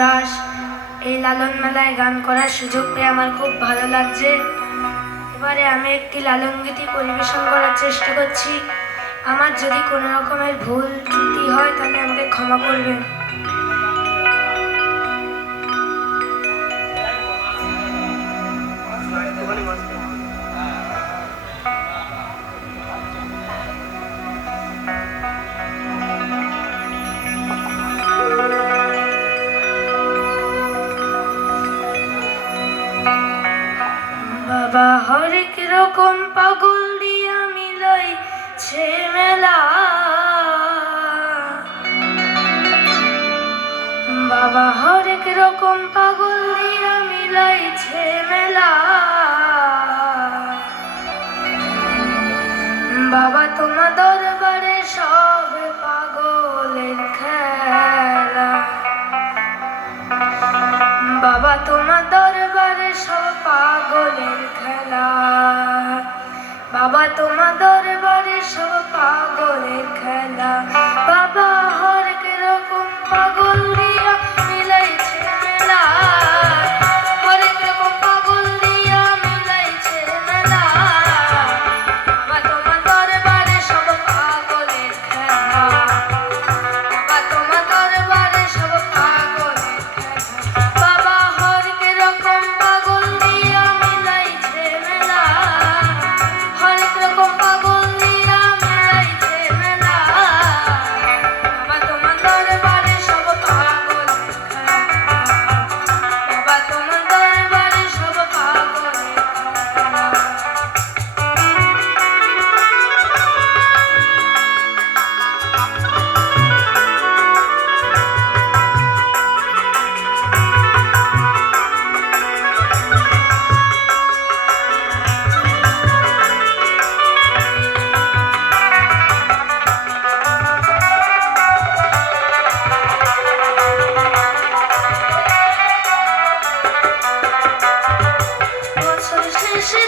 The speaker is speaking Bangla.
দাস। এই লালন মেলায় গান করার সুযোগ পেয়ে আমার খুব ভালো লাগছে। এবারে আমি একটি লালন গীতি পরিবেশন করার চেষ্টা করছি। আমার যদি কোনো রকমের ভুল ত্রুটি হয় তাহলে আমাকে ক্ষমা করবেন। বাবা হরেক রকম পাগল দিয়া মিলাইছে মেলা, বাবা হরেক রকম পাগল দিয়া মিলাইছে মেলা। বাবা তোমার দরবারে সব পাগলের খেলা, বাবা তোমার দরবারে সব পাগলের খেলা, বাবা তোমার দরবারে সব পাগলের খেলা। বাবা হরেক রকম পাগল দিয়া মিলাইছে মেলা, হরেক রকম পাগল দিয়া মিলাইছে মেলা। বাবা তোমার দরবারে সব পাগলের খেলা, বাবা তোমার দরবারে সব পাগলের খেলা। বাবা হরেক রকম পাগল দিয়া মিলাইছে মেলা, হরেক রকম পাগল দিয়া মিলাইছে মেলা। বাবা তোমার দরবারে সব পাগলের খেলা, বাবা তোমার দরবারে সব পাগলের খেলা। বছর শেষে